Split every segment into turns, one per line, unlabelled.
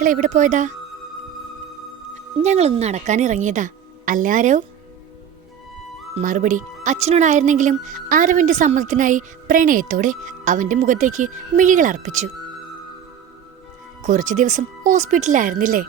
മക്കൾ എവിടെ പോയതാ? ഞങ്ങളൊന്ന് നടക്കാൻ ഇറങ്ങിയതാ അല്ലാരോ? മറുപടി അച്ഛനോടായിരുന്നെങ്കിലും ആരവിന്റെ സമ്മതത്തിനായി പ്രണയത്തോടെ അവന്റെ മുഖത്തേക്ക് മിഴികൾ അർപ്പിച്ചു. കുറച്ചു ദിവസം ഹോസ്പിറ്റലിലായിരുന്നില്ലേ?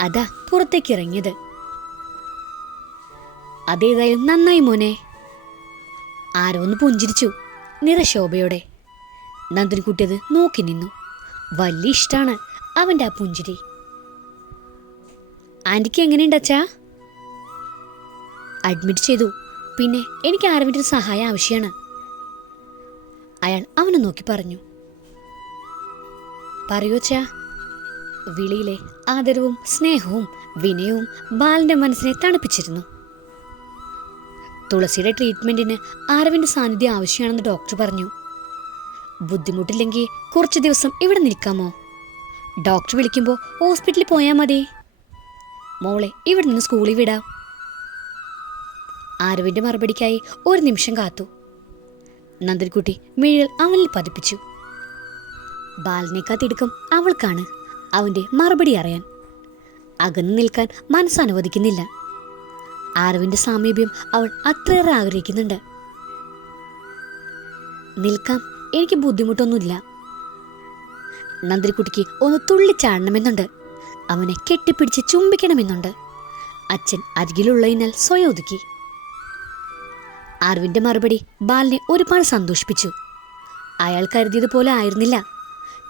അതാ പുറത്തേക്ക് ഇറങ്ങിയത് അതേതായാലും നന്നായി മോനെ. ആരോ ഒന്ന് പുഞ്ചിരിച്ചു നിറശോഭയോടെ. നന്ദൻകുട്ടി അത് നോക്കി നിന്നു. വലിയ ഇഷ്ടാണ്. അവന്റെ ആ പുഞ്ചിരി. ആന്റിക്ക് എങ്ങനെയുണ്ട് അച്ഛാ? അഡ്മിറ്റ് ചെയ്തു. പിന്നെ എനിക്ക് ആരവിന്റെ ഒരു സഹായം ആവശ്യമാണ് അയാൾ അവനെ നോക്കി പറഞ്ഞു. പറയൂ അച്ഛാ. വിളിയിലെ ആദരവും സ്നേഹവും വിനയവും ബാലന്റെ മനസ്സിനെ തണുപ്പിച്ചിരുന്നു. തുളസിയുടെ ട്രീറ്റ്മെന്റിന് ആരവിന്റെ സാന്നിധ്യം ആവശ്യമാണെന്ന് ഡോക്ടർ പറഞ്ഞു. ബുദ്ധിമുട്ടില്ലെങ്കിൽ കുറച്ച് ദിവസം ഇവിടെ നിൽക്കാമോ? ഡോക്ടർ വിളിക്കുമ്പോൾ ഹോസ്പിറ്റലിൽ പോയാൽ മതി. മോളെ ഇവിടെ നിന്ന് സ്കൂളിൽ വിടാം. ആരവിന്റെ മറുപടിക്കായി ഒരു നിമിഷം കാത്തു. നന്ദൻകുട്ടി മിഴികൾ അവനിൽ പതിപ്പിച്ചു. ബാലിനേക്കാ തിടുക്കം അവൾക്കാണ് അവന്റെ മറുപടി അറിയാൻ. അകന്നു നിൽക്കാൻ മനസ്സനുവദിക്കുന്നില്ല ആരവിന്റെ സാമീപ്യം അവൾ അത്രയേറെ ആഗ്രഹിക്കുന്നുണ്ട്. നിൽക്കാം എനിക്ക് ബുദ്ധിമുട്ടൊന്നുമില്ല. നന്ദിനിക്കുട്ടിക്ക് ഒന്ന് തുള്ളിച്ചാടണമെന്നുണ്ട് അവനെ കെട്ടിപ്പിടിച്ച് ചുംബിക്കണമെന്നുണ്ട്. അച്ഛൻ അരികിലുള്ളതിനാൽ സ്വയം ഒതുക്കി. അറിവിന്റെ മറുപടി ബാലിനെ ഒരുപാട് സന്തോഷിപ്പിച്ചു. അയാൾ കരുതിയതുപോലെ ആയിരുന്നില്ല.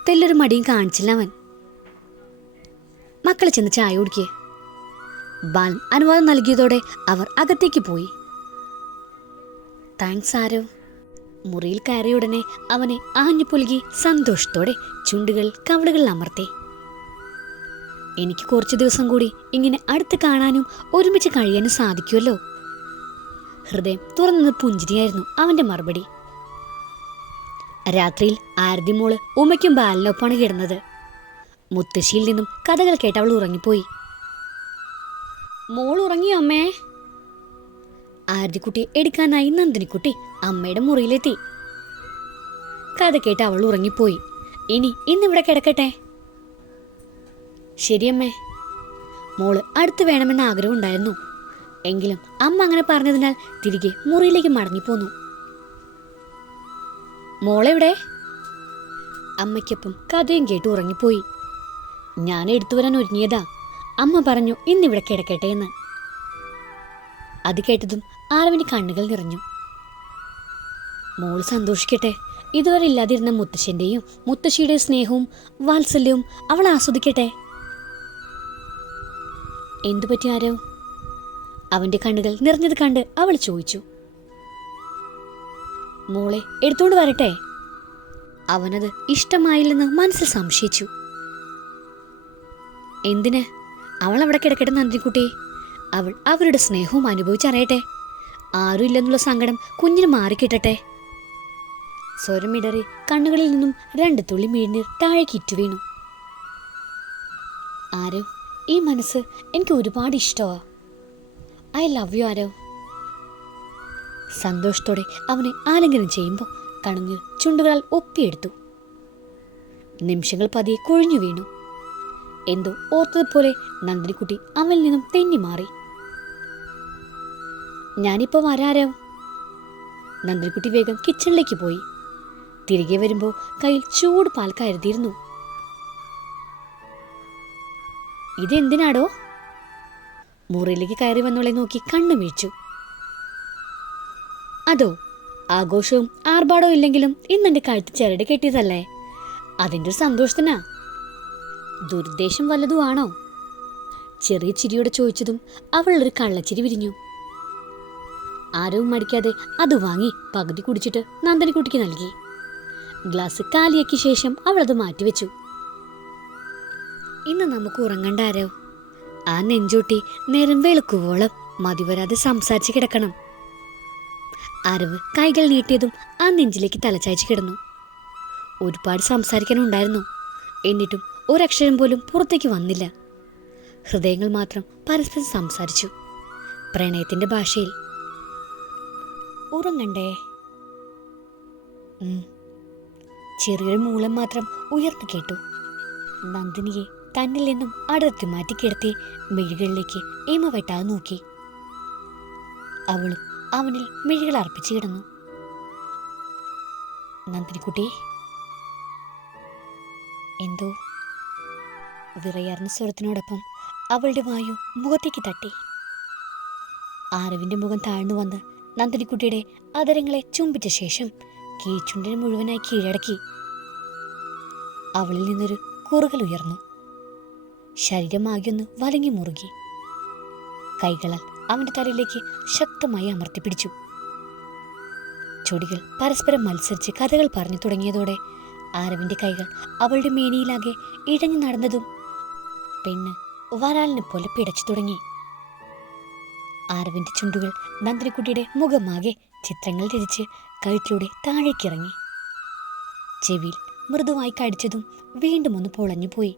തെല്ലൊരു മടിയും കാണിച്ചില്ല അവൻ. മക്കളെ ചെന്ന് ചായ കുടിക്കേ. ബാലൻ അനുവാദം നൽകിയതോടെ അവർ അകത്തേക്ക് പോയി. താങ്ക്സ് ആരോ മുറിയിൽ കയറിയ ഉടനെ അവനെ ആഞ്ഞു പുലുകി സന്തോഷത്തോടെ ചുണ്ടുകൾ കവളുകളിൽ അമർത്തി. എനിക്ക് കുറച്ച് ദിവസം കൂടി ഇങ്ങനെ അടുത്ത് കാണാനും ഒരുമിച്ച് കഴിയാനും സാധിക്കുമല്ലോ. ഹൃദയം തുറന്നത് പുഞ്ചിരിയായിരുന്നു അവന്റെ മറുപടി. രാത്രിയിൽ ആരതി മോൾ ഉമ്മയ്ക്കും ബാലിനൊപ്പമാണ് കിടന്നത്. മുത്തശ്ശിയിൽ നിന്നും കഥകൾ കേട്ട് അവൾ ഉറങ്ങിപ്പോയി. മോൾ ഉറങ്ങിയോ അമ്മേ? ആരതിക്കുട്ടി എടുക്കാനായി നന്ദിനിക്കുട്ടി അമ്മയുടെ മുറിയിലെത്തി. കഥ കേട്ട് അവൾ ഉറങ്ങിപ്പോയി. ഇനി ഇന്നിവിടെ കിടക്കട്ടെ? ശരിയമ്മേ. മോൾ അടുത്ത് വേണമെന്ന ആഗ്രഹം ഉണ്ടായിരുന്നു എങ്കിലും അമ്മ അങ്ങനെ പറഞ്ഞതിനാൽ തിരികെ മുറിയിലേക്ക് മടങ്ങിപ്പോന്നു. മോളെവിടെ? അമ്മയ്ക്കൊപ്പം കഥയും കേട്ട് ഉറങ്ങിപ്പോയി. ഞാൻ എടുത്തു വരാൻ ഒരുങ്ങിയതാ. അമ്മ പറഞ്ഞു ഇന്നിവിടെ കിടക്കട്ടെ എന്ന്. അത് കേട്ടതും ആരവിന് കണ്ണുകൾ നിറഞ്ഞു. മോൾ സന്തോഷിക്കട്ടെ. ഇതുവരെ ഇല്ലാതിരുന്ന മുത്തശ്ശന്റെയും മുത്തശ്ശിയുടെ സ്നേഹവും വാത്സല്യവും അവൾ ആസ്വദിക്കട്ടെ. എന്തു പറ്റി ആരോ? അവന്റെ കണ്ണുകൾ നിറഞ്ഞത് കണ്ട് അവൾ ചോദിച്ചു. മോളെ എടുത്തോണ്ട് വരട്ടെ. അവനത് ഇഷ്ടമായില്ലെന്ന് മനസ്സിൽ സംശയിച്ചു. എന്തിന്? അവൾ അവിടെ കിടക്കട്ടെ നന്ദിക്കുട്ടി അവൾ അവരുടെ സ്നേഹവും അനുഭവിച്ചറിയട്ടെ. ആരും ഇല്ലെന്നുള്ള സങ്കടം കുഞ്ഞിന് മാറിക്കിട്ടട്ടെ. സ്വരമിടറി കണ്ണുകളിൽ നിന്നും രണ്ട് തുള്ളി മീഴ്നീർ താഴേക്ക് ഇറ്റു വീണു. ആരോ ഈ മനസ്സ് എനിക്ക് ഒരുപാട് ഇഷ്ടമാ ഐ ലവ് യു ആരോ. സന്തോഷത്തോടെ അവനെ ആലിംഗനം ചെയ്യുമ്പോൾ കണഞ്ഞ് ചുണ്ടുകളാൽ ഒപ്പിയെടുത്തു. നിമിഷങ്ങൾ പതിയെ കൊഴിഞ്ഞു വീണു. എന്തോ ഓർത്തതുപോലെ നന്ദിനിക്കുട്ടി അവനിൽ നിന്നും തെന്നി മാറി. ഞാനിപ്പോ വരാരോ? നന്ദൻകുട്ടി വേഗം കിച്ചണിലേക്ക് പോയി. തിരികെ വരുമ്പോൾ കയ്യിൽ ചൂട് പാൽ കരുതിയിരുന്നു. ഇതെന്തിനാടോ? മുറിയിലേക്ക് കയറി വന്നവളെ നോക്കി കണ്ണു വീഴ്ച്ചു അതോ ആഘോഷവും ആർഭാടവും ഇല്ലെങ്കിലും ഇന്നെന്റെ കഴുത്ത് ചരട് കെട്ടിയതല്ലേ? അതിന്റെ ഒരു സന്തോഷത്തിനാ? ദുരുദ്ദേശം വല്ലതും ആണോ? ചെറിയ ചിരിയോടെ ചോദിച്ചതും അവൾ ഒരു കള്ളച്ചിരി വിരിഞ്ഞു. ആരവും മടിക്കാതെ അത് വാങ്ങി പകുതി കുടിച്ചിട്ട് നന്ദനിക്കുട്ടിക്ക് നൽകി. ഗ്ലാസ് കാലിയാക്കിയ ശേഷം അവൾ അത് മാറ്റിവെച്ചു. ഇന്ന് നമുക്ക് ഉറങ്ങണ്ട ആരോ? ആ നെഞ്ചൂട്ടി നേരം വെളുക്കുവോളം മതിവരാതെ സംസാരിച്ചു കിടക്കണം. അരവ് കൈകൾ നീട്ടിയതും ആ നെഞ്ചിലേക്ക് തലച്ചായ്ച്ച് കിടന്നു. ഒരുപാട് സംസാരിക്കാനുണ്ടായിരുന്നു. എന്നിട്ടും ഒരക്ഷരം പോലും പുറത്തേക്ക് വന്നില്ല. ഹൃദയങ്ങൾ മാത്രം പരസ്പരം സംസാരിച്ചു. പ്രണയത്തിന്റെ ഭാഷയിൽ ഉറങ്ങണ്ടേ. ചെറിയൊരു മൂളം മാത്രം ഉയർന്നു കേട്ടു. നന്ദിനിയെ തന്നിൽ നിന്നും അടർത്തി മാറ്റി കിടത്തി മിഴികളിലേക്ക് ഇമ വെട്ടാതെ നോക്കി. അവളും അവനിൽ മിഴികൾ അർപ്പിച്ചു കിടന്നു. നന്ദിനിക്കുട്ടി എന്തോ വിറയാർന്ന സ്വരത്തിനോടൊപ്പം അവളുടെ വായു മുഖത്തേക്ക് തട്ടി. ആരവിന്റെ മുഖം താഴ്ന്നു വന്ന് നന്ദിനിക്കുട്ടിയുടെ അതരങ്ങളെ ചുംബിച്ച ശേഷം കീച്ചുണ്ടിനെ മുഴുവനായി കീഴടക്കി. അവളിൽ നിന്നൊരു കുറുകൽ ഉയർന്നു. ശരീരമാകിയൊന്ന് വലങ്ങി മുറുകി. കൈകളാൽ അവന്റെ തലയിലേക്ക് ശക്തമായി അമർത്തിപ്പിടിച്ചു ചൊടികൾ പരസ്പരം മത്സരിച്ച് കഥകൾ പറഞ്ഞു തുടങ്ങിയതോടെ ആരവിന്റെ കൈകൾ അവളുടെ മേനിയിലാകെ ഇഴഞ്ഞു നടന്നതും പെണ്ണ് വരാലിനെ പോലെ പിടച്ചു തുടങ്ങി. ആരവിന്റെ ചുണ്ടുകൾ നന്ദിനിക്കുട്ടിയുടെ മുഖമാകെ ചിത്രങ്ങൾ രചിച്ച് കഴുത്തിലൂടെ താഴേക്കിറങ്ങി. ചെവിയിൽ മൃദുവായി കടിച്ചതും വീണ്ടും ഒന്ന് പൊളഞ്ഞുപോയി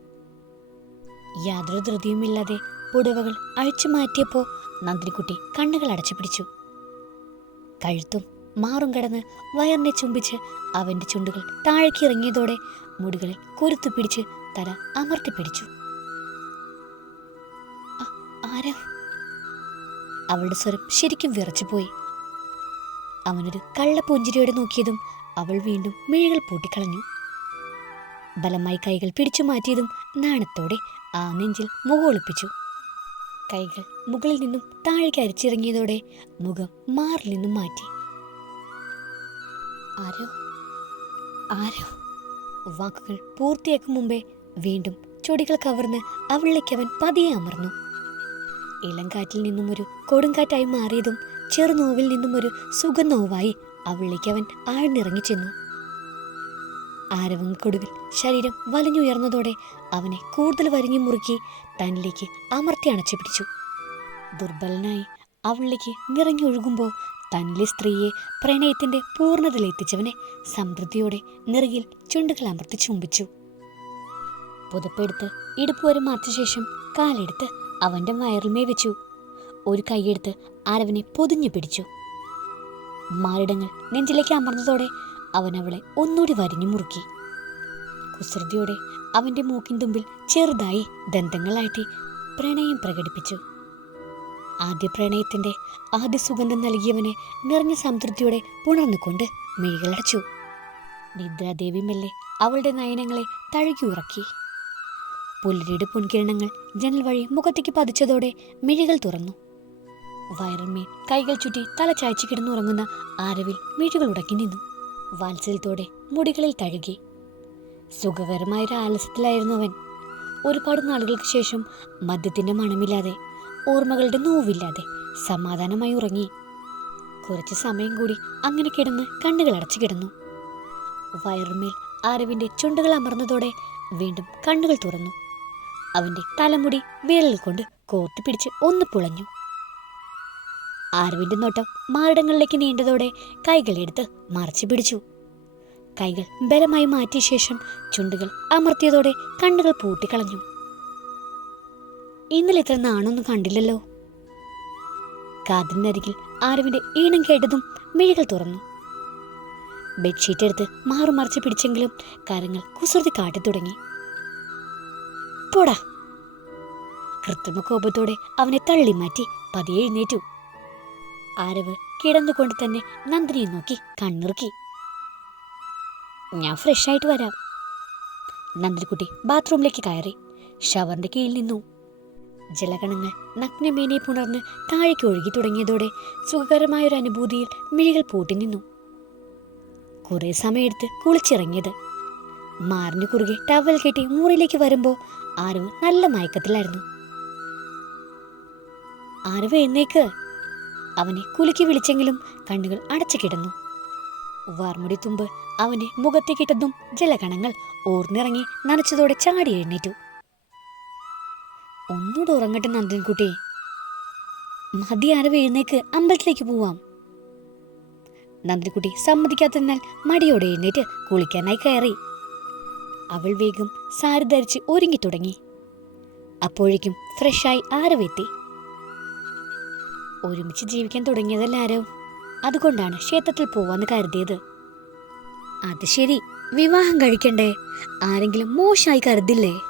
യാതൊരു ധൃതിയുമില്ലാതെ പുടവകൾ അഴിച്ചു മാറ്റിയപ്പോൾ നന്ദിനിക്കുട്ടി കണ്ണുകൾ അടച്ചു പിടിച്ചു. കഴുത്തും മാറും കടന്ന് വയറിനെ ചുംബിച്ച് അവന്റെ ചുണ്ടുകൾ താഴേക്ക് ഇറങ്ങിയതോടെ മുടികളിൽ കുരുത്തു പിടിച്ച് തല അമർത്തി പിടിച്ചു. "അ- ആരാ? അവളുടെ സ്വരം ശരിക്കും വിറച്ചുപോയി. അവനൊരു കള്ളപ്പുഞ്ചിരിയോടെ നോക്കിയതും അവൾ വീണ്ടും മിഴികൾ പൂട്ടിക്കളഞ്ഞു. ബലമായി കൈകൾ പിടിച്ചു മാറ്റിയതും നാണത്തോടെ ആ നെഞ്ചിൽ മുഖമൊളിപ്പിച്ചു കൈകൾ മുകളിൽ നിന്നും താഴേക്ക് അരിച്ചിറങ്ങിയതോടെ മുഖം മാറിൽ നിന്നും മാറ്റി. ആരോ? ആരോ? വാക്കുകൾ പൂർത്തിയാക്കും മുമ്പേ വീണ്ടും ചൊടികൾ കവർന്ന് അവളിലേക്ക് അവൻ പതിയെ അമർന്നു. ഇളം കാറ്റിൽ നിന്നും ഒരു കൊടുങ്കാറ്റായി മാറിയതും ചെറുനോവിൽ നിന്നും ഒരു സുഖനോവായി അവളിലേക്ക് അവൻ ആഴ്ന്നിറങ്ങി ചെന്നു. ആരവങ്ങൾക്കൊടുവിൽ ശരീരം വലഞ്ഞുയർന്നതോടെ അവനെ കൂടുതൽ വരിഞ്ഞു മുറുക്കി തന്നിലേക്ക് അമർത്തി അണച്ചു പിടിച്ചു. ദുർബലനായി അവളിലേക്ക് നിറഞ്ഞൊഴുകുമ്പോൾ തന്നിലെ സ്ത്രീയെ പ്രണയത്തിന്റെ പൂർണതയിലെത്തിച്ചവനെ സമൃദ്ധിയോടെ നിറകിൽ ചുണ്ടുകൾ അമർത്തി ചുംബിച്ചു. പുതപ്പെടുത്ത് ഇടുപ്പ് വരെ ശേഷം കാലെടുത്ത് അവന്റെ വയറിൽമേ വെച്ചു. ഒരു കൈയെടുത്ത് ആരവനെ പൊതിഞ്ഞു പിടിച്ചു. മാരിടങ്ങൾ നെഞ്ചിലേക്ക് അമർന്നതോടെ അവൻ അവളെ ഒന്നുകൂടി വരിഞ്ഞു മുറുക്കി. കുസൃതിയോടെ അവന്റെ മൂക്കിൻ തുമ്പിൽ ചെറുതായി ദന്തങ്ങളാട്ടി പ്രണയം പ്രകടിപ്പിച്ചു. ആദ്യ പ്രണയത്തിന്റെ ആദ്യ സുഗന്ധം നൽകിയവനെ നിറഞ്ഞ സംതൃപ്തിയോടെ പുണർന്നുകൊണ്ട് മിഴികളടച്ചു നിദ്രാദേവി മെല്ലെ അവളുടെ നയനങ്ങളെ തഴുകി ഉറക്കി. പുലരിയുടെ പൊൻകിരണങ്ങൾ ജനൽ വഴി മുഖത്തേക്ക് പതിച്ചതോടെ മിഴികൾ തുറന്നു. വയറിന്മേൽ കൈകൾ ചുറ്റി തല ചായച്ചു കിടന്നുറങ്ങുന്ന ആരവിൽ മിഴികൾ ഉടക്കി നിന്നു. വാത്സല്യത്തോടെ മുടികളിൽ തഴുകി. സുഖകരമായ ഒരു ആലസ്യത്തിലായിരുന്നു അവൻ ഒരുപാട് നാളുകൾക്ക് ശേഷം മദ്യത്തിന്റെ മണമില്ലാതെ ഓർമ്മകളുടെ നോവില്ലാതെ സമാധാനമായി ഉറങ്ങി. കുറച്ച് സമയം കൂടി അങ്ങനെ കിടന്ന് കണ്ണുകൾ അടച്ചു കിടന്നു. വയറുമേൽ ആരവിന്റെ ചുണ്ടുകൾ അമർന്നതോടെ വീണ്ടും കണ്ണുകൾ തുറന്നു. അവന്റെ തലമുടി വിരലിൽ കൊണ്ട് കോർത്തി പിടിച്ച് ഒന്ന് പുളഞ്ഞു. ആരവിന്റെ നോട്ടം മാറിടങ്ങളിലേക്ക് നീണ്ടതോടെ കൈകളെടുത്ത് മറച്ചു പിടിച്ചു. കൈകൾ ബലമായി മാറ്റിയ ശേഷം ചുണ്ടുകൾ അമർത്തിയതോടെ കണ്ണുകൾ പൂട്ടിക്കളഞ്ഞു. ഇന്നലെ ഇത്ര നാണൊന്നും കണ്ടില്ലല്ലോ. കാതിനരികിൽ ആരവിന്റെ ഈണം കേട്ടതും മിഴികൾ തുറന്നു. ബെഡ്ഷീറ്റ് എടുത്ത് മാറു മറിച്ച് പിടിച്ചെങ്കിലും കരങ്ങൾ കുസൃതി കാട്ടി തുടങ്ങി പോടാ. കൃത്രിമ കോപത്തോടെ അവനെ തള്ളി മാറ്റി പതിയെ എഴുന്നേറ്റു. ആരവ് കിടന്നുകൊണ്ട് തന്നെ നന്ദിനിയെ നോക്കി കണ്ണിറുക്കി. ഞാൻ ഫ്രഷ് ആയിട്ട് വരാം. നന്ദിനിക്കുട്ടി ബാത്റൂമിലേക്ക് കയറി. ഷവറിന്റെ കീഴിൽ നിന്നു. ജലകണങ്ങൾ നഗ്നമേനെ പുണർന്ന് താഴേക്ക് ഒഴുകി തുടങ്ങിയതോടെ സുഖകരമായ ഒരു അനുഭൂതിയിൽ മിഴികൾ പൂട്ടി നിന്നു. കുറെ സമയമെടുത്ത് കുളിച്ചിറങ്ങിയത്. മാറിന് കുറുകെ ടവൽ കെട്ടി മൂറിലേക്ക് വരുമ്പോൾ ആരവ് നല്ല മയക്കത്തിലായിരുന്നു. ആരവ് എഴുന്നേക്ക്. അവനെ കുലുക്കി വിളിച്ചെങ്കിലും കണ്ണുകൾ അടച്ചു കിടന്നു. വാർമുടി തുമ്പ് അവന്റെ മുഖത്തേക്കിട്ടതും ജലകണങ്ങൾ ഓർന്നിറങ്ങി നനച്ചതോടെ ചാടി എഴുന്നേറ്റു. ഒന്നുകൂടെ ഉറങ്ങട്ടെ നന്ദൻകുട്ടി. മതി ആരവ് എഴുന്നേക്ക് അമ്പലത്തിലേക്ക് പോവാം. നന്ദൻകുട്ടി സമ്മതിക്കാത്തതിനാൽ മടിയോടെ എഴുന്നേറ്റ് കുളിക്കാനായി കയറി. അവൾ വേഗം സാരി ധരിച്ച് ഒരുങ്ങി തുടങ്ങി. അപ്പോഴേക്കും ഫ്രഷായി ആരവെത്തി. ഒരുമിച്ച് ജീവിക്കാൻ തുടങ്ങിയതല്ല ആരോ? അതുകൊണ്ടാണ് ക്ഷേത്രത്തിൽ പോവാന്ന് കരുതിയത്. അത് ശരി വിവാഹം കഴിക്കണ്ടേ? ആരെങ്കിലും മോശമായി കരുതില്ലേ?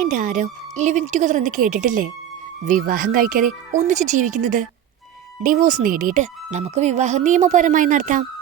എന്റെ ആരോ ലിവിങ് ടുഗദർ എന്ന് കേട്ടിട്ടില്ലേ? വിവാഹം കഴിക്കാതെ ഒന്നിച്ച് ജീവിക്കുന്നത്. ഡിവോഴ്സ് നേടിയിട്ട് നമുക്ക് വിവാഹം നിയമപരമായി നടത്താം.